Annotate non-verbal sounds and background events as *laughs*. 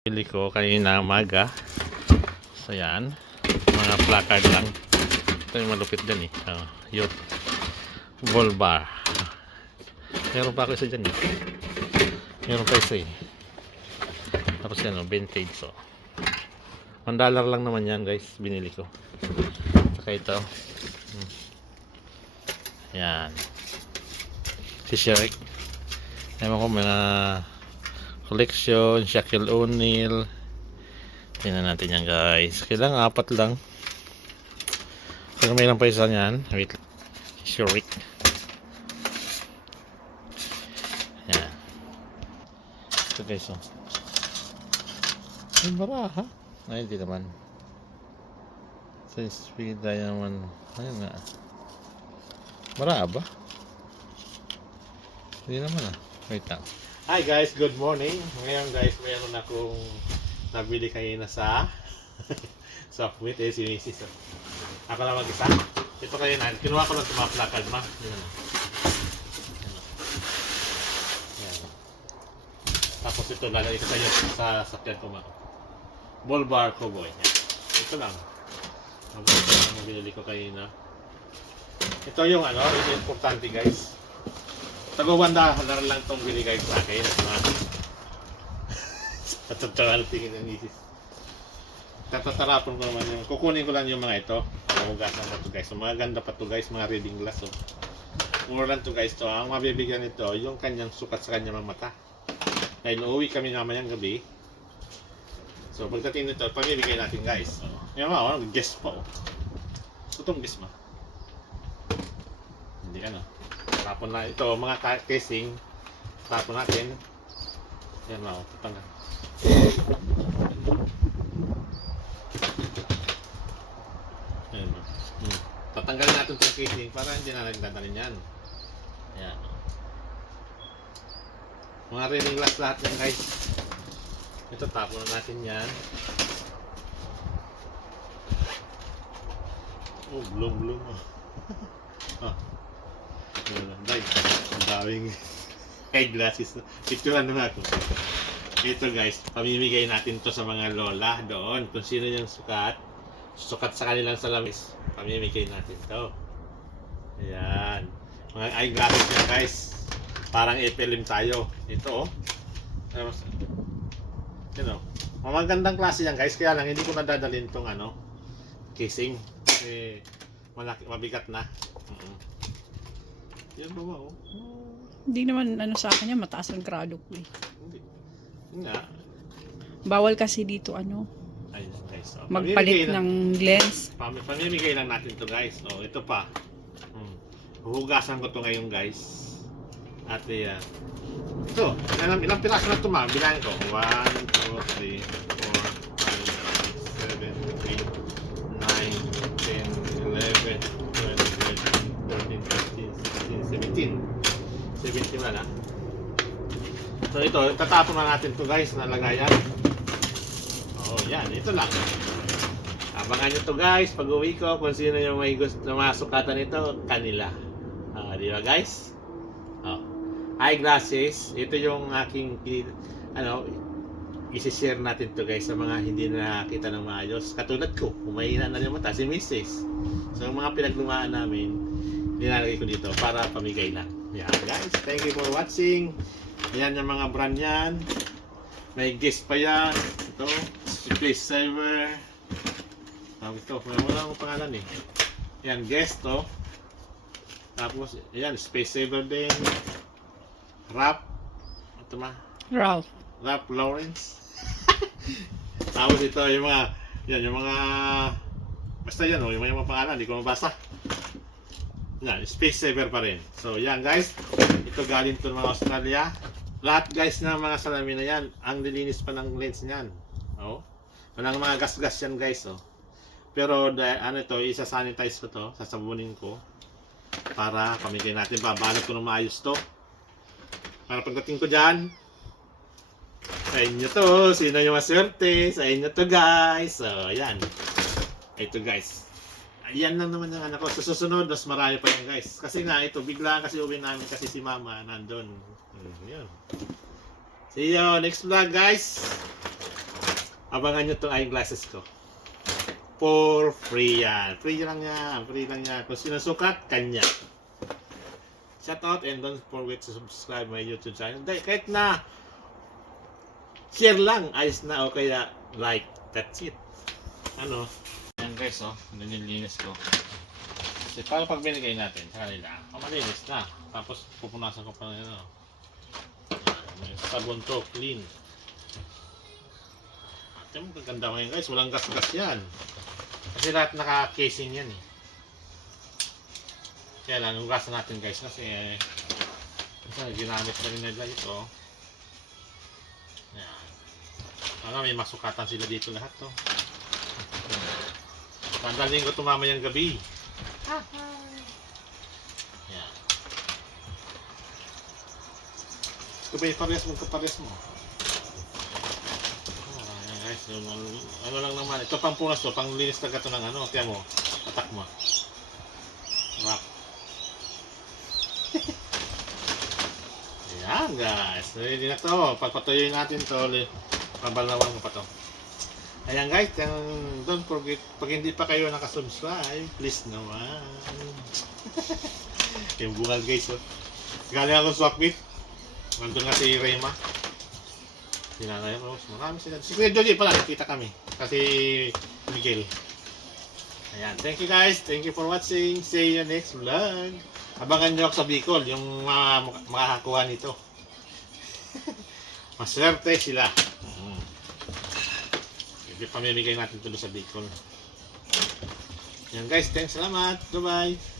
Pili ko kanina umaga. So yan. Mga placard lang. Ito yung malupit din eh. Oh, youth. Ball bar. Meron pa ako isa dyan eh. Meron pa isa eh. Tapos yan oh, vintage so. 1 dollar lang naman yan guys. Binili ko. Saka ito. Hmm. Yan. Si Shrek. Ewan ko mga collection, Shaquille O'Neal. Tingnan natin yan guys. Kailangan apat lang. Pag may lang pa isa niyan. Wait. Shrek. Yan. Ito guys oh. Ay baraha. Ay hindi naman. Sa speed diamond. Ayun nga. Baraha ba? Hindi naman ah. Wait lang. Hi guys, good morning. Ngayon guys, mayroon akong nabili kanina sa *laughs* Softwit eh, si Mrs. oh. Ako lang mag-isa. Ito kayo na. Kinuha ko lang sa mga placard ma. Yan. Yan. Tapos ito lalagay ko sa sa sakyan ko ma. Ball bar ko boy. Yan. Ito lang. Ito lang ang binili ko kanina. Ito yung ano, ito yung importante guys. Tagawanda na lang itong binigay sa akin. Tatatawa tingin ng misis. Tatatarapon ko naman yung, kukunin ko lang yung mga ito. Hugasan ko to guys. So, mga ganda pa to guys, mga reading glass. Oh. Mura lang to guys to. Ang mabibigyan nito, yung kanyang sukat sa kanyang mata. Dahil uuwi kami namayang gabi. So pagdating nito, pamibigay natin guys. Oh. Yan mga, oh, guess pa oh. So itong guess ma. Hindi ano. Tapon na ito, mga casing. Tapon natin. Yan mga, oh, tanggal. Yan mga. Hmm. Tatanggalin natin itong casing para hindi na nagdadalhin yan. Yan. Mga reading glass lahat yan guys. Ito tapon na natin yan. Oh, bloom bloom. *laughs* ah. Dahil ang daming eyeglasses. Picturean naman ako. Ito guys, pamimigay natin to sa mga lola doon. Kung sino yung sukat, sukat sa kanilang salamis, pamimigay natin to. Ayan. Mga eyeglasses yan guys. Parang ipilim tayo. Ito oh. You know, magandang klase yan guys. Kaya lang hindi ko nadadalhin tong ano, casing. Kasi malaki, mabigat na. Mm Yan ba ba oh? Hindi naman ano sa akin yan, mataas ang grado ko eh. Hindi. Nga. Bawal kasi dito ano, Ayun guys. Oh, magpalit pamimigay lang- ng lens. Pam- pamimigay lang natin to guys. Oh, ito pa. Hmm. Huhugasan ko to ngayon guys. At uh, ito, ilang, ilang piraso na ito ma? Bilangin ko. 1, 2, 3, 4, 5, 6, 7, 8, 9, 10, 11, 17. 17 na So ito, tatapon na natin to guys na lagayan. Oh, yan. Ito lang. Abangan nyo to guys, pag uwi ko, kung sino yung may gusto na masukatan nito, kanila. Ah, di ba guys? Oh. Eyeglasses, ito yung aking, ki- ano, isi-share natin to guys sa mga hindi na nakakita ng maayos. Katulad ko, kung mahina na yung mata, si Mrs. So, yung mga pinaglumaan namin, nilalagay ko dito para pamigay lang. Yan guys, thank you for watching. Yan yung mga brand yan. May guest pa yan. Ito, Please Saver. Tawag ito, wala akong pangalan eh. Yan, guest to. Tapos, yan, Space Saver din. Rap. Ito ma, Ralph. Rap Lawrence. Tapos ito, yung mga, yan, yung mga, basta yan, oh, yung mga, mga pangalan, hindi ko mabasa. Yan, Space Saver pa rin. So, yan guys, ito galing to mga Australia. Lahat guys na mga salamin na yan, ang lilinis pa ng lens niyan. Oh. Walang mga gas-gas yan guys, oh. Pero dahil ano ito, isa-sanitize ko to, sasabunin ko para pamigay natin, babalot ko ng maayos to. Para pagdating ko dyan, sa inyo to, sino yung maswerte, sa inyo to guys. So, ayan. Ito guys. Ayan lang naman yung anak ko. Sa susunod, mas marami pa yan guys. Kasi nga, ito, bigla kasi uwi namin kasi si mama nandun. Hmm, yun. See you next vlog guys. Abangan nyo itong eyeglasses ko. For free yan. Free lang yan. Free lang yan. Kung sino sukat, kanya. Shout out and don't forget to subscribe my YouTube channel. Dahil kahit na share lang, ayos na o kaya like. That's it. Ano? Guys, oh. Nililinis ko. Kasi para pag binigay natin sa kanila, oh, malinis na. Tapos pupunasan ko pa ng ano. May sabon to, clean. At yung magaganda ngayon guys, walang gas-gas yan. Kasi lahat naka-casing yan eh. Kaya lang, hugasan natin guys kasi eh, kasi ginamit na rin nila ito. Yan. Ano, may masukatan sila dito lahat to. Tandalin ko ito mamayang gabi. Yan. Ito ba yung pares mo? Kapares mo? Ayan guys, yung, ano lang naman. Ito pang punas to, pang linis talaga to ng ano. Tiyan mo, atak mo. Rock. *laughs* Ayan guys, ready na to. Pagpatuloy natin to, li- pabalnawan ko pa to. Ayan guys, yung, don't forget, pag hindi pa kayo nakasubscribe, please naman. *laughs* yung bungal guys, oh. Galing ako swap meet. Nandun nga si Rema. Si Nanay Rose. Marami sila. Si Kuya Joji pala, nakita kami. Kasi Miguel. Ayan. Thank you guys. Thank you for watching. See you next vlog. Abangan nyo ako sa Bicol, yung mga makakakuha nito. *laughs* Maswerte sila. Mm. Hindi pamimigay natin ito sa Bicol. Yan guys, thanks salamat. Bye-bye.